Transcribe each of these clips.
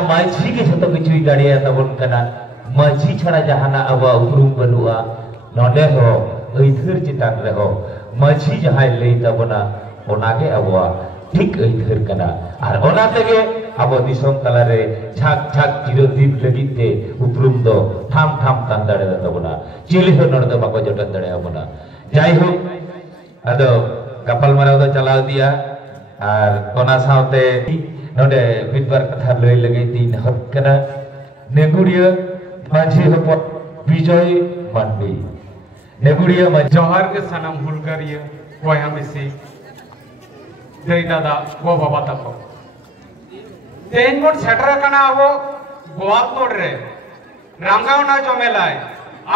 माझी के जतो किचुई दाड़िया तबन कना माझी छड़ा जहाना आवा उपरूम बनुआ नोंडे हो ऐथर चितान रे हो माझी जहाय लई तबना ओनागे आवा ठीक ऐथर कना आर ओना तेगे आबो दिसम तलारे झाक झाक चिरदीप लगिते उपरूम दो ठाम ठाम तान दाड़े तबना चिली हो नोंडे बाको जटन दाड़े आबना जाई हो आदो कपल माराव दो चलाव दिया आर ओना सावते नोंडे मिदबार कथा लई लगे तीन हक कना नेगुड़िया माझी हपन विजय मांडी नेगुड़िया माझी जोहार के सनम हुलगारिया बया मिसी दई दादा गो बाबा तको तेन बोट सेटर कना आबो गोवाल तोड़ रे रांगाव ना जमेलाय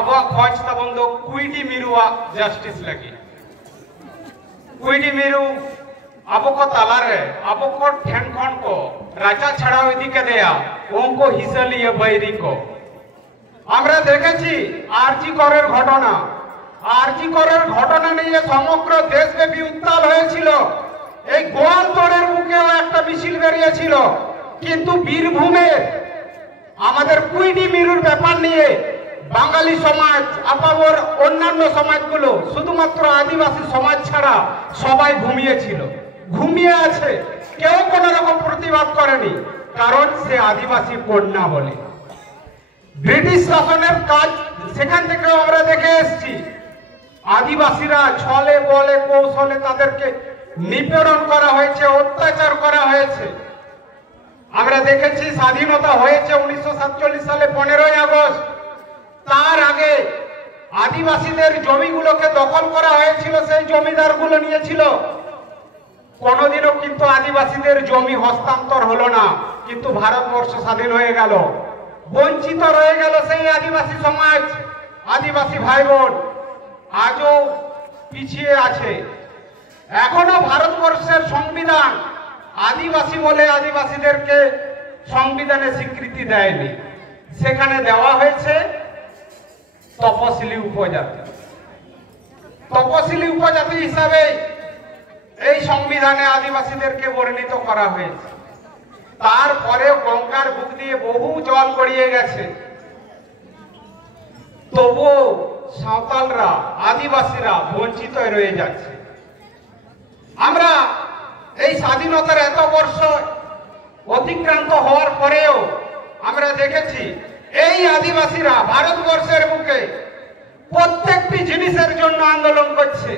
आबो खोज तबन दो कुइडी मिरुआ जस्टिस लगी कुइडी मिरु आबो को तालारे आबो को ठेन खन को राजा छड़ाव इदी के देया उनको हिस्सा लिए बैरी को আমরা দেখেছি আরজি করের ঘটনা আরজি করের ঘটনা নিয়ে সমগ্র দেশব্যাপী উত্তাল হয়েছিল এই গোয়ালতোড়ের বুকেও একটা মিছিল বেরিয়েছিল কিন্তু বীরভূমের আমাদের কুইডি মিরুর ব্যাপার নিয়ে বাঙালি সমাজ আপামর অন্যান্য সমাজগুলো শুধুমাত্র আদিবাসী সমাজ ছাড়া সবাই ঘুমিয়েছিল ঘুমিয়ে আছে কেউ কোনো রকম প্রতিবাদ করেনি কারণ সে আদিবাসী কন্যা বলে ব্রিটিশ শাসনের কাজ সেখান থেকে আমরা দেখে এসেছি আদিবাসীরা ছলে বলে কৌশলে তাদেরকে নিপীড়ন করা হয়েছে অত্যাচার করা হয়েছে আমরা দেখেছি স্বাধীনতা হয়েছে 1947 সালে 15 আগস্ট তার আগে আদিবাসীদের জমিগুলোকে দখল করা হয়েছিল সেই জমিদারগুলো নিয়েছিল কোনোদিনও কিন্তু আদিবাসীদের জমি হস্তান্তর হলো না কিন্তু ভারতবর্ষ স্বাধীন হয়ে গেল বঞ্চিত রয়ে গেল সেই আদিবাসী সমাজ আদিবাসী ভাই বোন আজও পিছিয়ে আছে এখনো ভারতবর্ষের সংবিধান আদিবাসী বলে আদিবাসীদেরকে সংবিধানে স্বীকৃতি দেয়নি সেখানে দেওয়া হয়েছে তপশিলি উপজাতি হিসাবে এই সংবিধানে আদিবাসীদেরকে বর্ণিত করা হয়েছে তারপরে গঙ্গার বুক দিয়ে বহু জল গড়িয়ে গেছে তবু সাঁওতালরা আদিবাসীরা বঞ্চিত রয়ে যাচ্ছে আমরা এই স্বাধীনতার এত বর্ষ অতিক্রান্ত হওয়ার পরেও আমরা দেখেছি এই আদিবাসীরা ভারতবর্ষের বুকে প্রত্যেকটি জিনিসের জন্য আন্দোলন করছে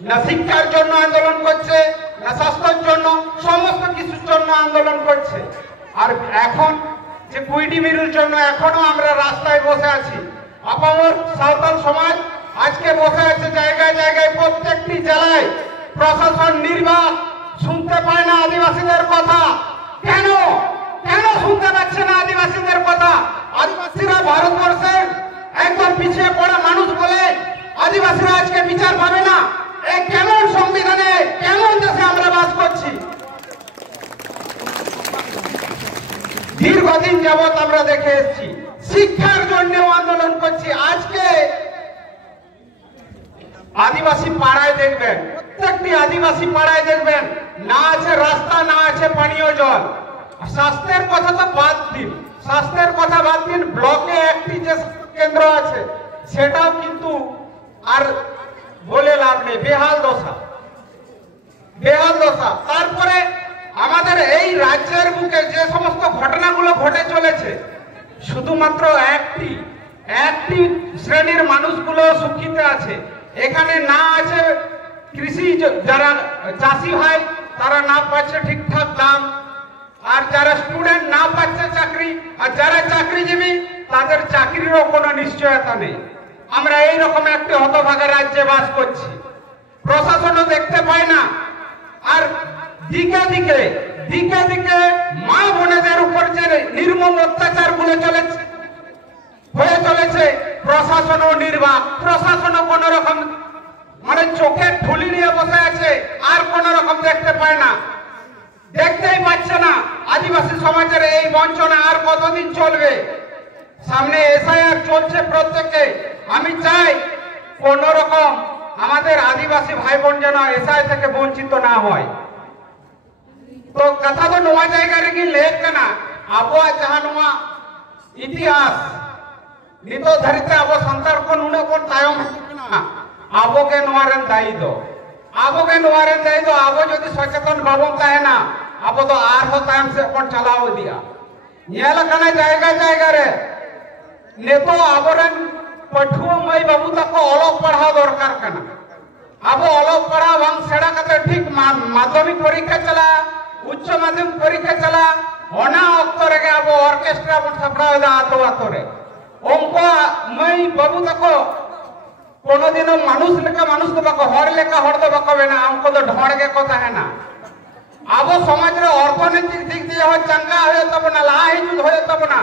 না শিক্ষার জন্য আন্দোলন করছে না স্বাস্থ্যের জন্য সমস্ত কিছুর জন্য আন্দোলন করছে আর এখন যে কুইডি মিরুর জন্য এখনো আমরা রাস্তায় বসে আছি আপামর সাঁওতাল সমাজ আজকে বসে আছে জায়গায় জায়গায় প্রত্যেকটি জেলায় প্রশাসন নির্বাক শুনতে পায় না আদিবাসীদের কথা কেন কেন শুনতে পাচ্ছে না আদিবাসীদের কথা আদিবাসীরা ভারতবর্ষের একদম পিছিয়ে পড়া মানুষ বলে আদিবাসীরা আজকে বিচার পাবে না এই কেমন সংবিধানে কেমন দেশে আমরা বাস করছি দীর্ঘদিন যাবত আমরা দেখে এসেছি শিক্ষার জন্য আন্দোলন করছি আজকে আদিবাসী পাড়ায় দেখবেন প্রত্যেকটি আদিবাসী পাড়ায় দেখবেন না আছে রাস্তা না আছে পানীয় জল স্বাস্থ্যের কথা তো বাদ দিন ব্লকে একটি যে কেন্দ্র আছে সেটাও কিন্তু আর বলে লাভ নেই বেহাল দশা তারপরে আমাদের এই রাজ্যের বুকে যে সমস্ত ঘটনাগুলো ঘটে চলেছে শুধুমাত্র একটি শ্রেণীর মানুষগুলো সুখিতে আছে এখানে না আছে কৃষি যারা চাষি ভাই তারা না পাচ্ছে ঠিকঠাক দাম আর যারা স্টুডেন্ট না পাচ্ছে চাকরি আর যারা চাকরিজীবী তাদের চাকরিরও কোনো নিশ্চয়তা নেই আমরা এই রকম একটি হতভাগা রাজ্যে বাস করছি প্রশাসনও দেখতে পায় না আর দিকে দিকে মা বোনেদের উপর যে নির্মম অত্যাচার হয়ে চলেছে প্রশাসনও নির্বাক প্রশাসনও কোন রকম মানে চোখে ঠুলি নিয়ে বসে আছে আর কোন রকম দেখতে পায় না দেখতেই পাচ্ছে না আদিবাসী সমাজের এই বঞ্চনা আর কতদিন চলবে সামনে এসআইআর চলছে প্রত্যেকে আমি চাই কোন রকম আমাদের আদিবাসী ভাই বোন যেন এসআই থেকে বঞ্চিত না হয় तो कथा तो नवा जाएगा रे कि लेट का ना आबो जहानुआ इतिहास नितो धरते आबो संतार को नुने को तायम आबो के नोवारेन दाई दो आबो के नोवारेन दाई दो आबो जदि सचेतन बाबन ताहेना आबो तो आरहो तायम से कोन चलाओ दिया नेला कना जायगा जायगा रे नेतो आबोरेन पठुआ मई बाबू तको ओलो पढ़ा दरकार कना आबो ओलो पढ़ा वांग सेड़ा कते ठीक माध्यमिक परीक्षा चला उच्च माध्यमिक परीक्षा चला ओना अक्तरे के आबो ऑर्केस्ट्रा बन सपड़ा दा आतो आतो रे ओंको मई बाबू तको कोनो दिन मानुष तो बाको हर लेका हर दो बाको बेना हमको तो ढोड़ के कथा है ना आबो समाज रे अर्थनैतिक दिक दिए हो चंगा होय तबना लाहा हिजुद होय तबना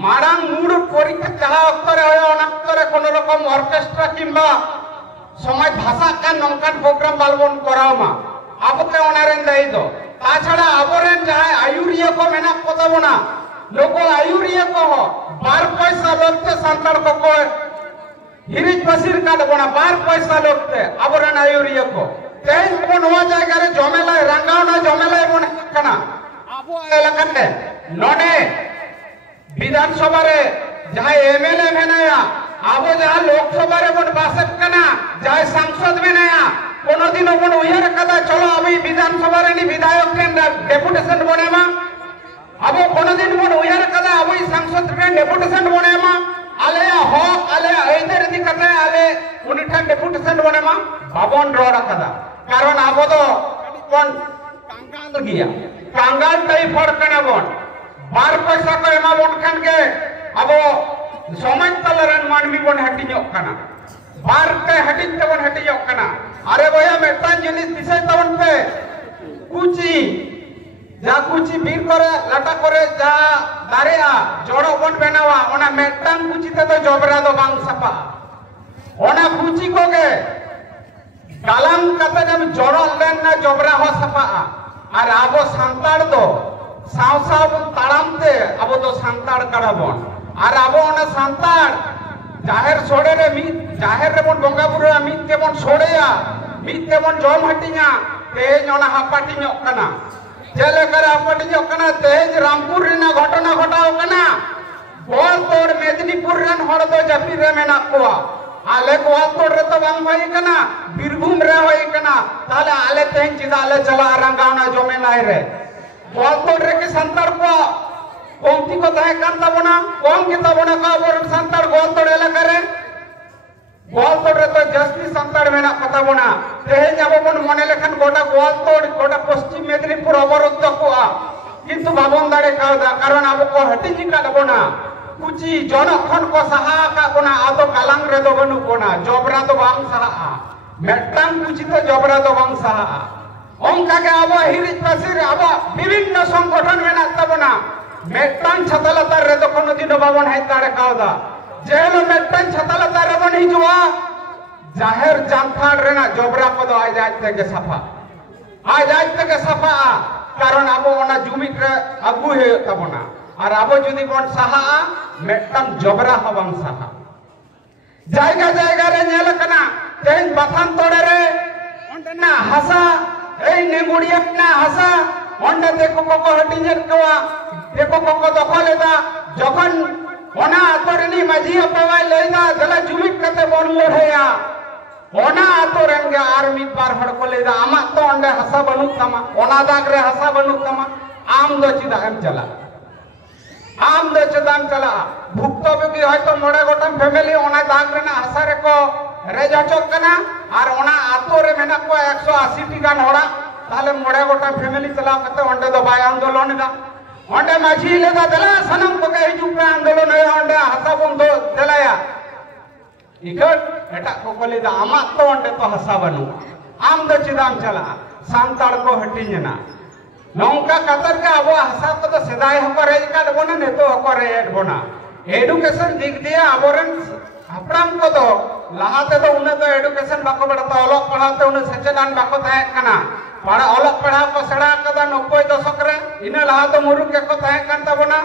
मारांग मूड परीक्षा चला अक्तरे होय ओना अक्तरे कोनो रकम ऑर्केस्ट्रा किंबा समाज भाषा का नंकान प्रोग्राम बालबन करावमा आबो के ओनारेन दाई दो ताछाड़ा आबोरेन जाय आयुरिया को मेना कतबना लोको आयुरिया को हो बार पैसा लोगते संतार को हिरिज बसिर काटबना बार पैसा लोगते आबोरेन आयुरिया को तेज को नवा जायगा रे जमेला रंगावना जमेला बन कना आबो एलाकाते नडे विधानसभा रे जहां एमएलए मेनाया आबो जहां लोकसभा रे बन बासक कना जहां सांसद मेनाया कोनो दिन बन उयर कदा चलो अभी विधानसभा रे नि विधायक के डेपुटेशन बनेमा आबो कोनो दिन बन उयर कदा अभी सांसद के डेपुटेशन बनेमा आले हक आले एदर दिकते आले उनिठा डेपुटेशन बनेमा बाबन रोड़ा कदा कारण आबो तो कोन कांगाल गया कांगाल तई फड़ कना बन बार पैसा को एमा बन खान के आबो समाज तलरन मानवी बन हटियो कना बार पे हटिन तबन हटियो कना अरे भैया मेटान जिनिस दिसे तबन पे कुची जा कुची बीर करे लाटा करे जा दारेया जोड़ो बन बेनावा ओना मेटान कुची ते तो जबरा दो बांग सपा ओना कुची को के गालाम कते जब जोड़ो लेन ना जबरा हो सपा और आबो सांताड़ दो साव साव ताड़ामते आबो तो सांताड़ कराबन और आबो ओना सांताड़ जाहेर सोड़े रे मी जाहेर रे बन बंगा बुरा मी तेमन सोड़ेया मी तेमन जम हटिया तेज ओना हापाटियो कना जेले करे हापाटियो कना तेज रामपुर रेना घटना घटाओ कना गोल तोड़ मेदिनीपुर रेन हड़ दो जफी रे मेना कोआ आले गोल तोड़ रे तो बांग भाई कना बीरभूम रे होई कना ताले आले तेज चिदा आले चला रंगावना जमे नाय रे गोल तोड़ रे के संतर को कोंती को ताहे कान तबना कोम के तबना का बोर संतर गोल तोड़ एलाका रे गोल तोड़ रे तो जस्ती संतर मेना कतबना तेहे जाबो बन मने लेखन गोटा गोल तोड़ गोटा पश्चिम मेदिनीपुर अवरुद्ध कोआ किंतु बाबन दाड़े कादा कारण आबो को हटि जिका दबना कुची जनखन को सहा का कोना आदो कालांग रे दो बनु कोना जबरा दो बांग सहा मेटांग कुची तो जबरा दो बांग सहा ओंका के आबो हिरिज पसिर आबो विभिन्न संगठन मेना तबना मेटांग छतलता रे दो कोनो दिन बाबन हाय दाड़े कादा जेलो मेटांग छतलता रे बन हिजुआ जाहेर जानथाड़ रेना जबरा को दो आज के सफा आज के सफा कारण आबो ओना जुमिक रे अगु हे तबना और आबो जुदी बन सहा मेटांग जबरा हबंग सहा जायगा जायगा रे नेल कना तेज बाथान तोड़े रे ओंडना हसा ए नेमुड़िया ना हसा ओंडे देखो को हटिंजर कोआ देखो को दखलेदा जखन ओना आतोरनी माझी अपवाय लेदा दला जुमिक कते बन लड़ेया ओना आतोरन गे आर्मी पार हड़ को लेदा आमा तो ओंडे हसा बनु तमा ओना दाग रे हसा बनु तमा आम दो चिदा हम चला आम दो चिदाम चला भुक्तभोगी হয়তো मोड़े गोटम फैमिली ओना दाग रे ना हसा रे को रेजा चोक कना और ओना आतो रे मेना को 180 टी गान होड़ा ताले मोड़े गोटम फैमिली चला कते ओंडे दो बाय आंदोलन दा ओंडे माझी लेदा दला सनम को के हिजु पे आंदोलन है ओंडे हसा बंदो दलाया इकट एटा को कोलेदा आमा तो ओंडे तो हसा बनु आम दो चिदाम चला सांताड़ को हटिजना नौका कतर के अब हसा को तो सेदाय हको रेज का दबोना नेतो हको रेज बोना एडुकेशन दिख दिया अबोरन हपड़ाम को तो लाहाते तो उन्हें तो एडुकेशन बाको बड़ता अलग पढ़ाते उन्हें सचेतन बाको ताहे कना पढ़ा अलग पढ़ा को सेड़ा कदा 90 दशक रे इने लाहा तो मुरुक के को ताहे कान तबोना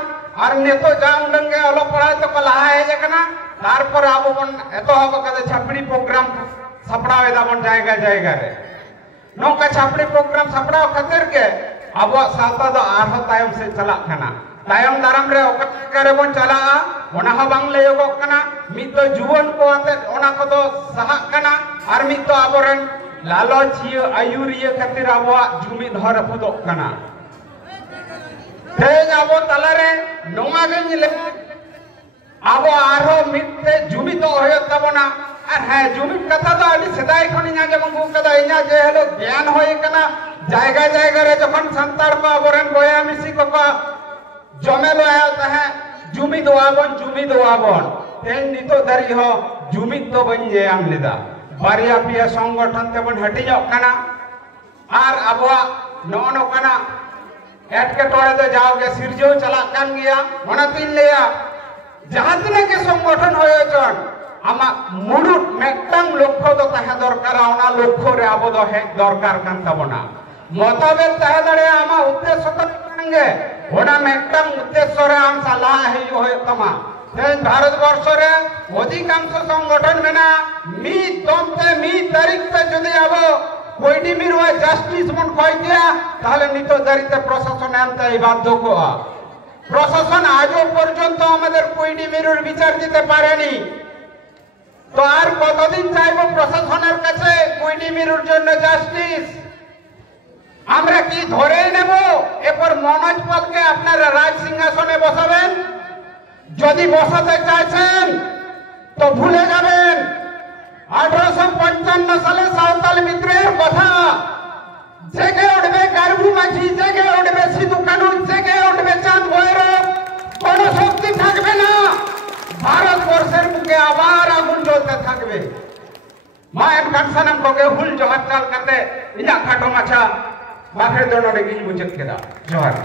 और नेतो जा उंडंगे अलग पढ़ा तो को लाहा हे जकना तारपर आबो बन एतो हको कदे छापड़ी प्रोग्राम सपड़ावे दाबन जायगा जायगा रे नौका छापड़ी प्रोग्राम सपड़ाव खातिर के अब साता दो आरह तायम से चला खाना तायम दाराम रे ओकारे बन चला ओना हो बांग लेयोगोग कना मिद दो जुवन को आते ओना को दो सहाक कना आर मिद दो आबोरेन लालचिया आयुरिया खातिर आबो जुमिद हर रपुदोग कना तेज आबो तलारे नोंगा गे निले आबो आरो मिदते जुमिद होयो तबोना আর হ্যাঁ জমির কথা তো আমি সেদাই কোন ইনা যেমন কথা ইনা যে হলো জ্ঞান হয়ে কেনা জায়গা জায়গায় যখন সন্তার কো আবরণ বয়া মিশি কো জমেলো তাহে জমি দোয়াবন তেন নিতো দারি হ জমি তো বঞ্জে আমনিদা বারিয়া পিয়া সংগঠন তেমন হাটিজক কানা আর আবওয়া নন কানা এটকে টড়ে দে যাওগে সিরজো চালাক কান গিয়া মনে তিন লিয়া যাহা তিনাকে সংগঠন হয়েছন আমা মুলুট মেকটাং লক্ষ্য তো তাহা দরকার ওনা লক্ষ্য রে আবো দ হেক দরকার কান তাবনা মতভেদ তাহা দাঁড়ে আমা উদ্দেশ্য তো কানগে ওনা মেকটাং উদ্দেশ্য রে আম সালাহ হেই হয়ে তমা তেন ভারতবর্ষ রে অধিকাংশ সংগঠন মেনা মি দমতে মি তারিখতে যদি আবো কইডি মিরওয়া জাস্টিস মন কই দিয়া তাহলে নিত দারিতে প্রশাসন আনতে বাধ্য কোয়া প্রশাসন আজও পর্যন্ত আমাদের কইডি মিরুর বিচার দিতে পারেনি তো আর কতদিন চাইবো প্রশাসনের কাছে কইডি মিরুর জন্য জাস্টিস আমরা কি ধরে নেব এরপর মনোজ পালকে আপনারা রাজ সিংহাসনে বসাবেন যদি বসাতে চাইছেন তো ভুলে যাবেন 1855 সালে সাঁওতাল বিদ্রোহের কথা জেগে উঠবে গারবু মাঝি জেগে উঠবে সিধু কানু জেগে উঠবে চাঁদ ভৈরব কোন শক্তি থাকবে না ভারতবর্ষের বুকে আবার আগুন জ্বলতে থাকবে মায়ের কানসানাম কোকে হুল জহার চাল কাতে ইনা খাটো মাছা বাফের দনরে গিন মুচত কেদা জহার